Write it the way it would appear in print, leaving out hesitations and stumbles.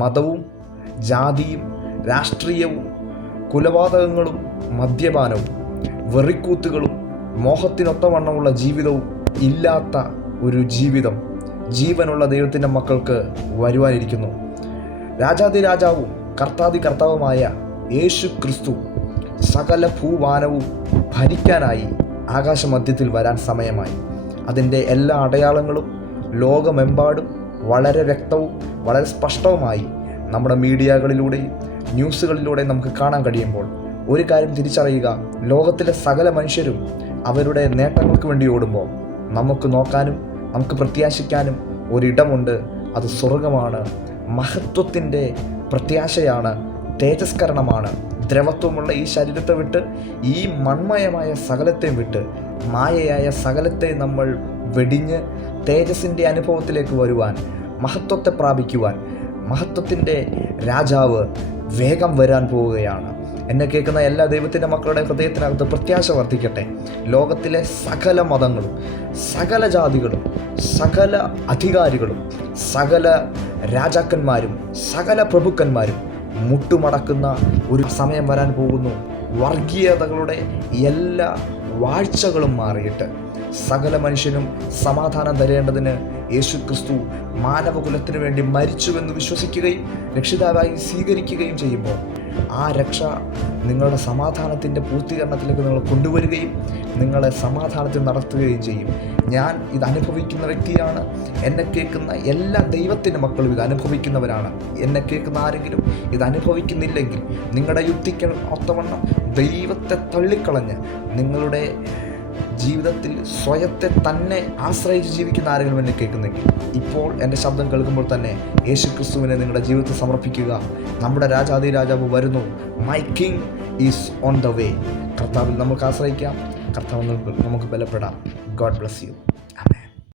മതവും ജാതിയും രാഷ്ട്രീയവും കൊലപാതകങ്ങളും മദ്യപാനവും വെറിക്കൂത്തുകളും മോഹത്തിനൊത്തവണ്ണമുള്ള ജീവിതവും ഇല്ലാത്ത ഒരു ജീവിതം ജീവനുള്ള ദൈവത്തിൻ്റെ മക്കൾക്ക് വരുവാനിരിക്കുന്നു. രാജാതിരാജാവും കർത്താവുമായ യേശു ക്രിസ്തു സകല ഭൂവാനവും ഭരിക്കാനായി ആകാശമധ്യത്തിൽ വരാൻ സമയമായി. അതിൻ്റെ എല്ലാ അടയാളങ്ങളും ലോകമെമ്പാടും വളരെ വ്യക്തവും വളരെ സ്പഷ്ടവുമായി നമ്മുടെ മീഡിയകളിലൂടെയും ന്യൂസുകളിലൂടെയും നമുക്ക് കാണാൻ കഴിയുമ്പോൾ ഒരു കാര്യം തിരിച്ചറിയുക, ലോകത്തിലെ സകല മനുഷ്യരും അവരുടെ നേട്ടങ്ങൾക്ക് വേണ്ടി ഓടുമ്പോൾ നമുക്ക് നോക്കാനും നമുക്ക് പ്രത്യാശിക്കാനും ഒരിടമുണ്ട്. അത് സ്വർഗമാണ്, മഹത്വത്തിൻ്റെ പ്രത്യാശയാണ്, തേജസ്കരണമാണ്. ദ്രവത്വമുള്ള ഈ ശരീരത്തെ വിട്ട്, ഈ മൺമയമായ സകലത്തെയും വിട്ട്, മായയായ സകലത്തെ നമ്മൾ വെടിഞ്ഞ് തേജസ്സിൻ്റെ അനുഭവത്തിലേക്ക് വരുവാൻ, മഹത്വത്തെ പ്രാപിക്കുവാൻ, മഹത്വത്തിൻ്റെ രാജാവ് വേഗം വരാൻ പോവുകയാണ്. എന്നെ കേൾക്കുന്ന എല്ലാ ദൈവത്തിൻ്റെ മക്കളുടെ ഹൃദയത്തിനകത്ത് പ്രത്യാശ വർദ്ധിക്കട്ടെ. ലോകത്തിലെ സകല മതങ്ങളും സകല ജാതികളും സകല അധികാരികളും സകല രാജാക്കന്മാരും സകല പ്രഭുക്കന്മാരും മുട്ടുമടക്കുന്ന ഒരു സമയം വരാൻ പോകുന്നു. വർഗീയതകളുടെ എല്ലാ വാഴ്ചകളും മാറിയിട്ട് സകല മനുഷ്യനും സമാധാനം തരേണ്ടതിന് യേശു ക്രിസ്തു മാനവകുലത്തിനു വേണ്ടി മരിച്ചുവെന്ന് വിശ്വസിക്കുകയും രക്ഷിതാവായി സ്വീകരിക്കുകയും ചെയ്യുമ്പോൾ ആ രക്ഷ നിങ്ങളുടെ സമാധാനത്തിൻ്റെ പൂർത്തീകരണത്തിലേക്ക് നിങ്ങൾ കൊണ്ടുവരികയും നിങ്ങളെ സമാധാനത്തിൽ നടത്തുകയും ചെയ്യും. ഞാൻ ഇത് അനുഭവിക്കുന്ന വ്യക്തിയാണ്. എന്നെ കേൾക്കുന്ന എല്ലാ ദൈവത്തിൻ്റെ മക്കളും ഇത് അനുഭവിക്കുന്നവരാണ്. എന്നെ കേൾക്കുന്ന ആരെങ്കിലും ഇത് അനുഭവിക്കുന്നില്ലെങ്കിൽ നിങ്ങളുടെ യുക്തിക്ക് ഒത്തവണ്ണം ദൈവത്തെ തള്ളിക്കളഞ്ഞ് നിങ്ങളുടെ ജീവിതത്തിൽ സ്വയത്തെ തന്നെ ആശ്രയിച്ച് ജീവിക്കുന്ന ആരെങ്കിലും എന്നെ കേൾക്കുന്നെങ്കിൽ ഇപ്പോൾ എൻ്റെ ശബ്ദം കേൾക്കുമ്പോൾ തന്നെ യേശു ക്രിസ്തുവിനെ നിങ്ങളുടെ ജീവിതത്തിൽ സമർപ്പിക്കുക. നമ്മുടെ രാജാതിരാജാവ് വരുന്നു. My king is on the way. കർത്താവിൽ നമുക്ക് ആശ്രയിക്കാം. കർത്താവിൽ നമുക്ക് ബലപ്പെടാം. God bless you.